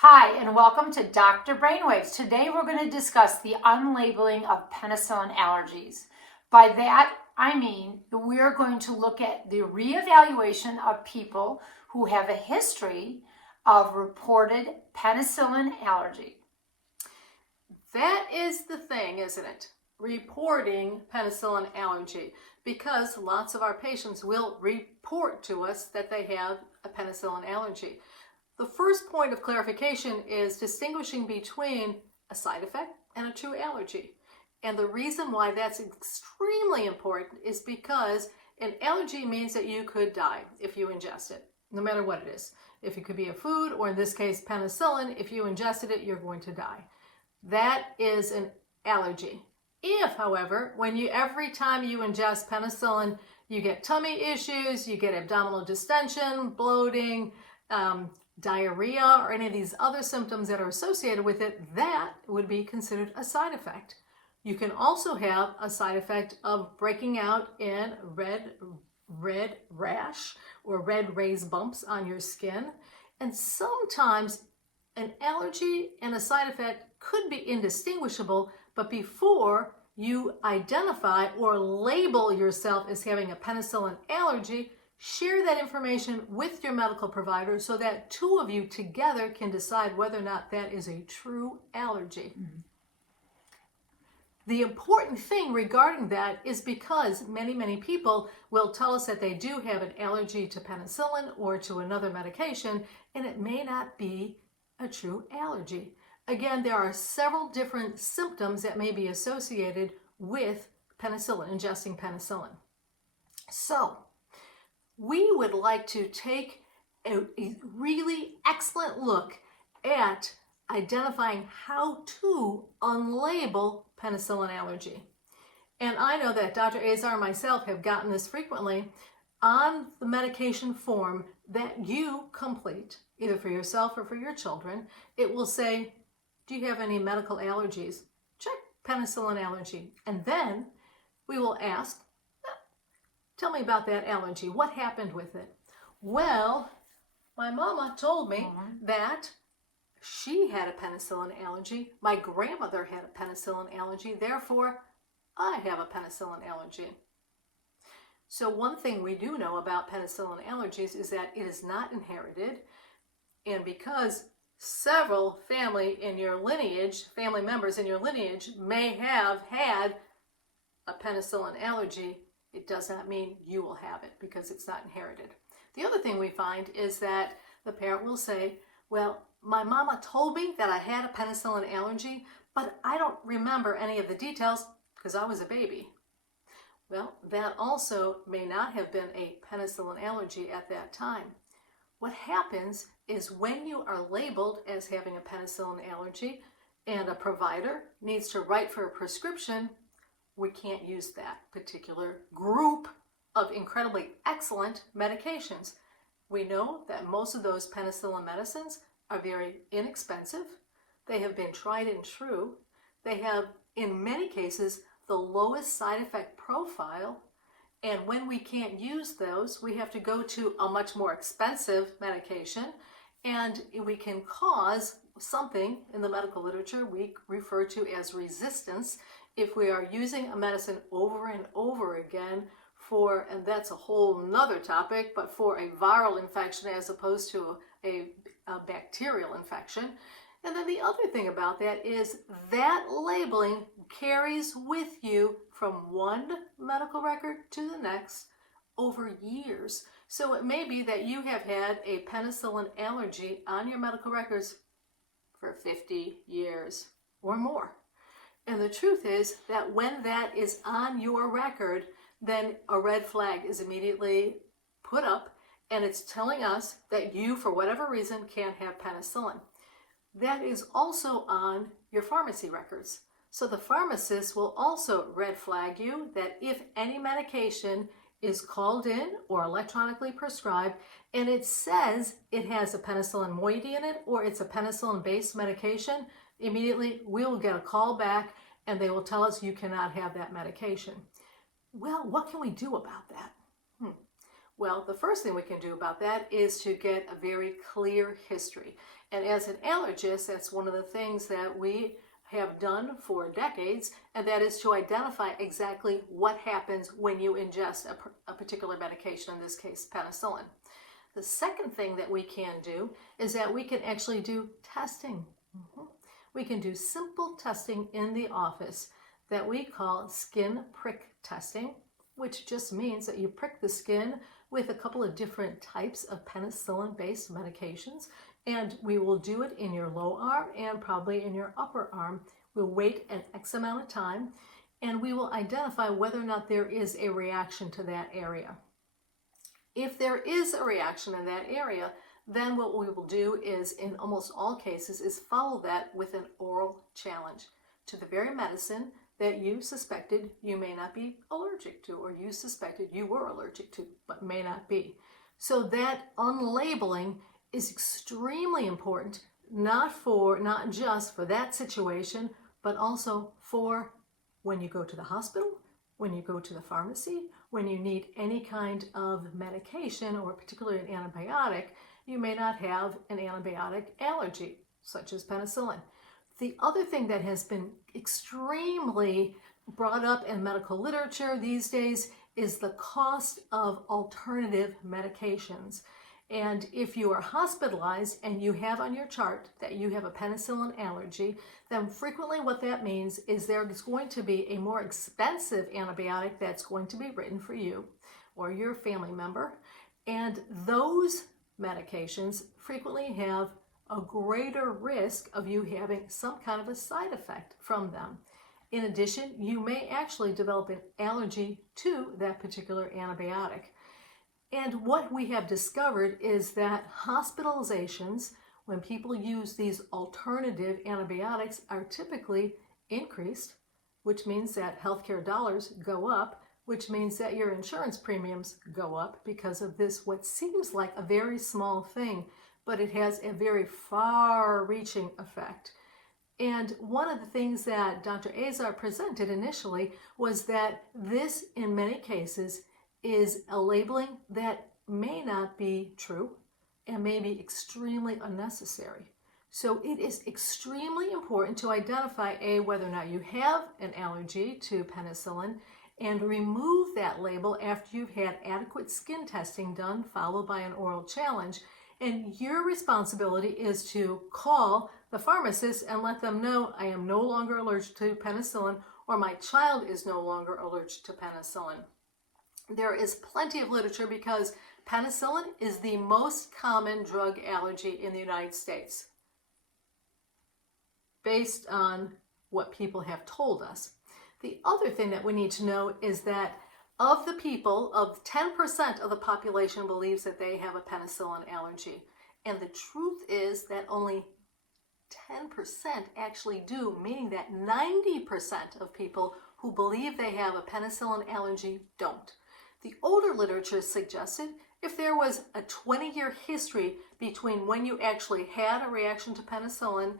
Hi, and welcome to Dr. Brainwaves. Today we're going to discuss the unlabeling of penicillin allergies. By that, I mean we're going to look at the reevaluation of people who have a history of reported penicillin allergy. That is the thing, isn't it? Reporting penicillin allergy, because lots of our patients will report to us that they have a penicillin allergy. The first point of clarification is distinguishing between a side effect and a true allergy. And the reason why that's extremely important is because an allergy means that you could die if you ingest it, no matter what it is. If it could be a food, or in this case, penicillin, if you ingested it, you're going to die. That is an allergy. If, however, every time you ingest penicillin, you get tummy issues, you get abdominal distension, bloating, diarrhea, or any of these other symptoms that are associated with it, that would be considered a side effect. You can also have a side effect of breaking out in red rash or red raised bumps on your skin. And sometimes an allergy and a side effect could be indistinguishable, but before you identify or label yourself as having a penicillin allergy, share that information with your medical provider so that two of you together can decide whether or not that is a true allergy. Mm-hmm. The important thing regarding that is because many people will tell us that they do have an allergy to penicillin or to another medication, and it may not be a true allergy. Again, there are several different symptoms that may be associated with penicillin, ingesting penicillin. So, we would like to take a really excellent look at identifying how to unlabel penicillin allergy. And I know that Dr. Azar and myself have gotten this frequently on the medication form that you complete, either for yourself or for your children. It will say, do you have any medical allergies? Check penicillin allergy. And then we will ask, tell me about that allergy. What happened with it? Well, my mama told me that she had a penicillin allergy. My grandmother had a penicillin allergy. Therefore, I have a penicillin allergy. So one thing we do know about penicillin allergies is that it is not inherited. And because several family members in your lineage may have had a penicillin allergy, it does not mean you will have it because it's not inherited. The other thing we find is that the parent will say, well, my mama told me that I had a penicillin allergy, but I don't remember any of the details because I was a baby. Well, that also may not have been a penicillin allergy at that time. What happens is when you are labeled as having a penicillin allergy and a provider needs to write for a prescription, we can't use that particular group of incredibly excellent medications. We know that most of those penicillin medicines are very inexpensive. They have been tried and true. They have, in many cases, the lowest side effect profile. And when we can't use those, we have to go to a much more expensive medication, and we can cause something in the medical literature we refer to as resistance if we are using a medicine over and over again for, and that's a whole nother topic, but for a viral infection as opposed to a bacterial infection. And then the other thing about that is that labeling carries with you from one medical record to the next over years. So it may be that you have had a penicillin allergy on your medical records for 50 years or more. And the truth is that when that is on your record, then a red flag is immediately put up, and it's telling us that you, for whatever reason, can't have penicillin. That is also on your pharmacy records. So the pharmacist will also red flag you that if any medication is called in or electronically prescribed and it says it has a penicillin moiety in it or it's a penicillin-based medication, immediately we will get a call back and they will tell us you cannot have that medication. Well, what can we do about that? Well, the first thing we can do about that is to get a very clear history. And as an allergist, that's one of the things that we have done for decades, and that is to identify exactly what happens when you ingest a particular medication, in this case penicillin. The second thing that we can do is that we can actually do testing. We can do simple testing in the office that we call skin prick testing, which just means that you prick the skin with a couple of different types of penicillin-based medications, and we will do it in your low arm and probably in your upper arm. We'll wait an X amount of time, and we will identify whether or not there is a reaction to that area. If there is a reaction in that area, then what we will do is, in almost all cases, is follow that with an oral challenge to the very medicine that you suspected you may not be allergic to, or you suspected you were allergic to, but may not be. So that unlabeling is extremely important, not just for that situation, but also for when you go to the hospital, when you go to the pharmacy, when you need any kind of medication, or particularly an antibiotic. You may not have an antibiotic allergy, such as penicillin. The other thing that has been extremely brought up in medical literature these days is the cost of alternative medications. And if you are hospitalized and you have on your chart that you have a penicillin allergy, then frequently what that means is there is going to be a more expensive antibiotic that's going to be written for you or your family member. And those medications frequently have a greater risk of you having some kind of a side effect from them. In addition, you may actually develop an allergy to that particular antibiotic. And what we have discovered is that hospitalizations, when people use these alternative antibiotics, are typically increased, which means that healthcare dollars go up, which means that your insurance premiums go up because of this, what seems like a very small thing, but it has a very far-reaching effect. And one of the things that Dr. Azar presented initially was that this, in many cases, is a labeling that may not be true and may be extremely unnecessary. So it is extremely important to identify whether or not you have an allergy to penicillin, and remove that label after you've had adequate skin testing done, followed by an oral challenge. And your responsibility is to call the pharmacist and let them know, I am no longer allergic to penicillin, or my child is no longer allergic to penicillin. There is plenty of literature because penicillin is the most common drug allergy in the United States, based on what people have told us. The other thing that we need to know is that of the people, 10% of the population believes that they have a penicillin allergy. And the truth is that only 10% actually do, meaning that 90% of people who believe they have a penicillin allergy don't. The older literature suggested if there was a 20-year history between when you actually had a reaction to penicillin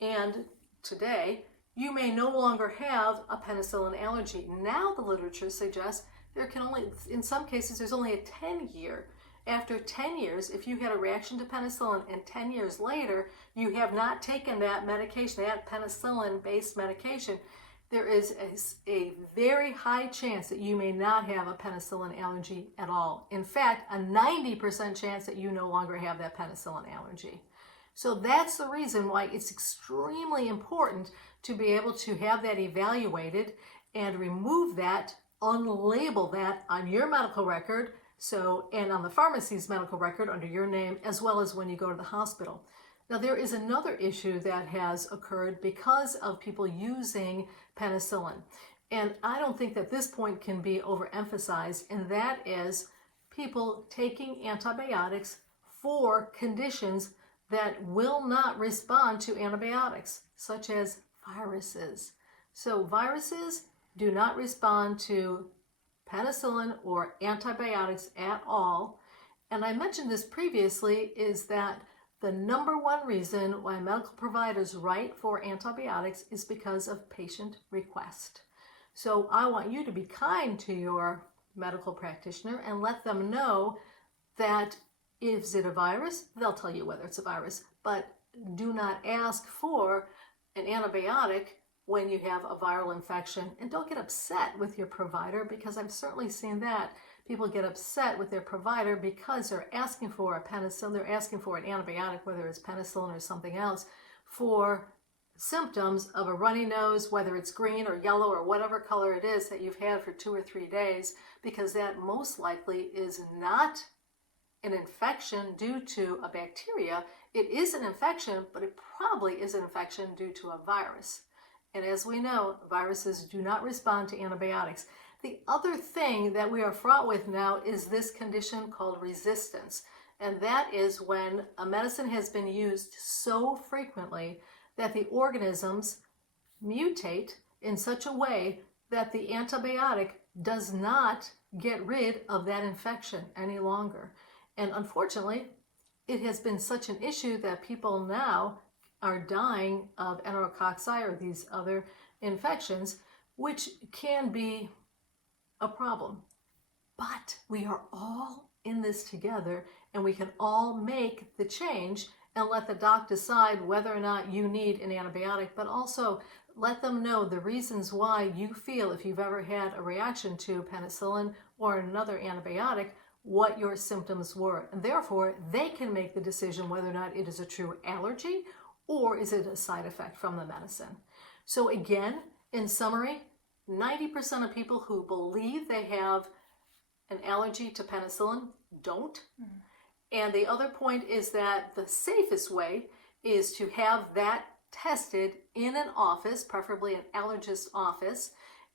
and today, you may no longer have a penicillin allergy. Now the literature suggests there can only, in some cases, there's only a 10-year. After 10 years, if you had a reaction to penicillin and 10 years later you have not taken that medication, that penicillin-based medication, there is a very high chance that you may not have a penicillin allergy at all. In fact, a 90% chance that you no longer have that penicillin allergy. So that's the reason why it's extremely important to be able to have that evaluated and remove that, unlabel that on your medical record, and on the pharmacy's medical record under your name, as well as when you go to the hospital. Now, there is another issue that has occurred because of people using penicillin. And I don't think that this point can be overemphasized, and that is people taking antibiotics for conditions that will not respond to antibiotics, such as viruses. So viruses do not respond to penicillin or antibiotics at all. And I mentioned this previously, is that the number one reason why medical providers write for antibiotics is because of patient request. So I want you to be kind to your medical practitioner and let them know that is it a virus? They'll tell you whether it's a virus, but do not ask for an antibiotic when you have a viral infection. And don't get upset with your provider, because I've certainly seen that. People get upset with their provider because they're asking for a penicillin, they're asking for an antibiotic, whether it's penicillin or something else, for symptoms of a runny nose, whether it's green or yellow or whatever color it is that you've had for 2 or 3 days, because that most likely is not an infection due to a bacteria. It is an infection, but it probably is an infection due to a virus. And as we know, viruses do not respond to antibiotics. The other thing that we are fraught with now is this condition called resistance. And that is when a medicine has been used so frequently that the organisms mutate in such a way that the antibiotic does not get rid of that infection any longer. And unfortunately, it has been such an issue that people now are dying of enterococci or these other infections, which can be a problem. But we are all in this together, and we can all make the change and let the doc decide whether or not you need an antibiotic, but also let them know the reasons why you feel, if you've ever had a reaction to penicillin or another antibiotic, what your symptoms were. And therefore, they can make the decision whether or not it is a true allergy or is it a side effect from the medicine. So again, in summary, 90% of people who believe they have an allergy to penicillin don't. And the other point is that the safest way is to have that tested in an office, preferably an allergist office,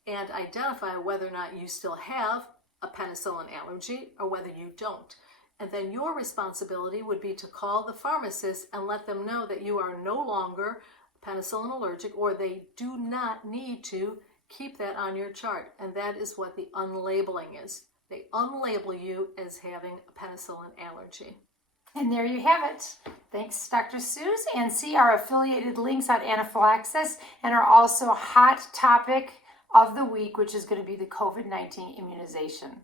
and identify whether or not you still have a penicillin allergy or whether you don't. And then your responsibility would be to call the pharmacist and let them know that you are no longer penicillin allergic, or they do not need to keep that on your chart. And that is what the unlabeling is. They unlabel you as having a penicillin allergy. And there you have it. Thanks, Dr. Suze. And see our affiliated links on anaphylaxis and our also hot topic of the week, which is going to be the COVID-19 immunization.